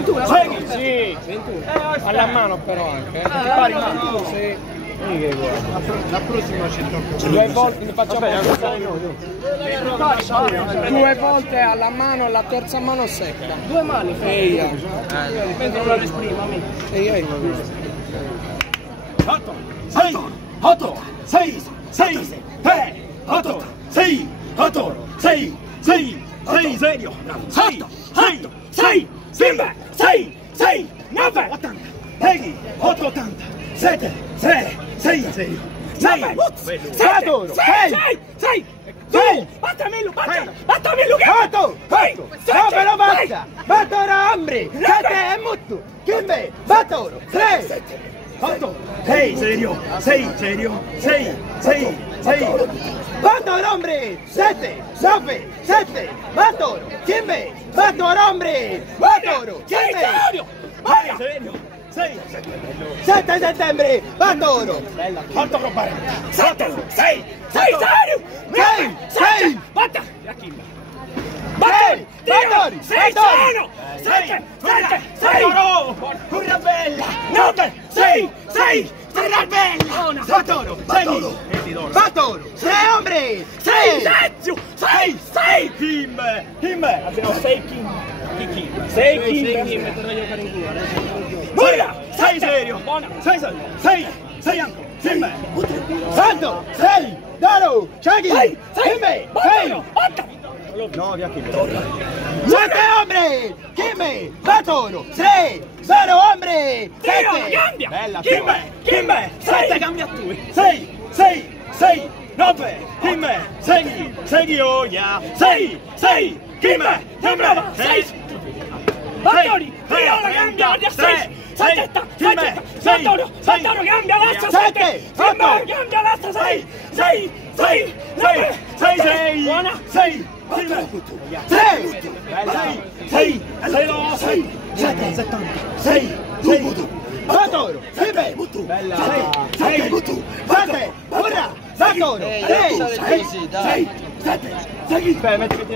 21? Sì, 21. alla mano però anche. Ti pari mano? Sì. La prossima ci tocca. 2 volte ne facciamo due volte alla mano, la terza mano secca. 2 mani. Eia. Mentre non la esprima. Eia. 8, 6, 8, 6, 6, 3, 8, 6, 8, 6, 6, 6, serio. 6, 6, 6, 6, 6, 6, 9, 80, 6, 8, 80, 7, 6, 6, 6, 6, 6, 6, Battamelo, Otto! Nove basta! Batoro Ambri! 7 è Muttu! Kimbe! Batoro! 3! 8! 6 serio! 6 serio! 6! 6! 6! Batoro Ambri! 7! 9! 7! Batoro! Kimbe! Batoro Ambri! Batoro! Kimbe! Serio! 6! 7 settembre! Batoro! 8 con 40! 7! 6! 6 serio! 6! 6! Batta! Battori! Battori! 6 sono! 7! 6! Curra bella! 9! 6! 6! Curra bella! Batoro! 6! Batoro! 6 ombre! 6! 6! 6! Kim! Abbiamo 6 Kim! 6 Kim! Torna a giocare in culo adesso. Buona! 6 serio! 6 serio! 6! 6 ancora! Kim! Santo! 6! Daro! Shaggy! Kim! 6! 8! No, via Kim! 7 ombre! Kim! Batoro! 6! 0 ombre! 7! Cambia! Bella! Kim! 7 cambia tu! 6! 6! 6! 9! Kim! 6! 6 oh yeah! 6! 6! Kim! Kim! 6! Battori! Viola cambia! 6! Saltetta! Batoro cambia! Lascia 7! Cambia! Lascia 6! 6! 6! 6! Buona! 6! 6! 6! 6! 7! 70! 6! 6! Batoro! 7! Bella! 6! 7! Ora! Batoro! 6! 6! 7! 6! Beh, metti che ti...